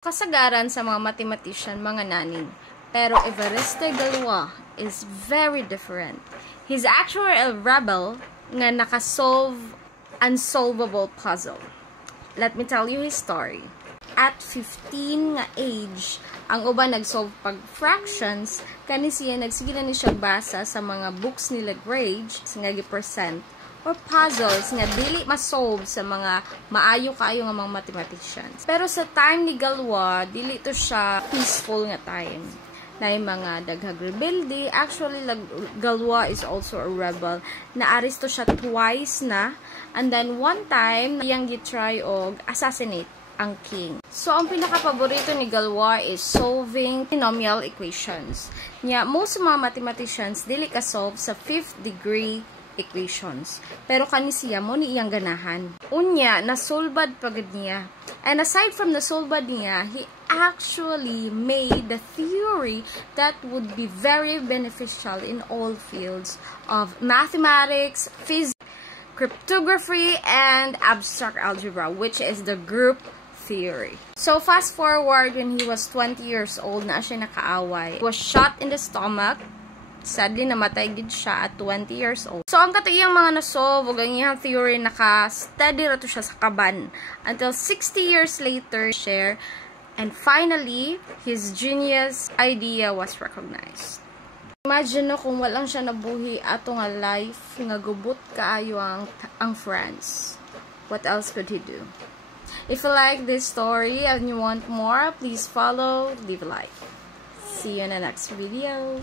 Kasagaran sa mga mathematician, mga naning. Pero Évariste Galois is very different. He's actually a rebel nga nakasolve unsolvable puzzle. Let me tell you his story. At 15 nga age, ang uban nagsolve pag fractions, kani siya nagsigila ni siya basa sa mga books ni Lagrange nga gi-present or puzzles nga dili ma-solve sa mga maayo kaayo nga mga mathematicians. Pero sa time ni Galois, dili to siya peaceful nga time. Na yung mga daghag rebelde. Actually, Galois is also a rebel. Na-aristo siya twice na. And then, one time, iyang gitry og assassinate ang king. So, ang pinaka-paborito ni Galois is solving binomial equations. Nya, most mga mathematicians dili ka-solve sa 5th degree equations. Pero kani siya mo ni iyang ganahan. Unya, nasolbad pagod niya. And aside from nasolbad niya, he actually made the theory that would be very beneficial in all fields of mathematics, physics, cryptography, and abstract algebra, which is the group theory. So fast forward, when he was 20 years old, na siya nakaaway. He was shot in the stomach. Sadly, namatay gid siya at 20 years old. So, ang katiyang mga nasolve, o ang iyang theory, naka-steady rato siya sa kaban. Until 60 years later, share. And finally, his genius idea was recognized. Imagine no, kung walang siya nabuhi ato nga life, nga gubot kaayo ang France. What else could he do? If you like this story and you want more, please follow, leave a like. See you in the next video.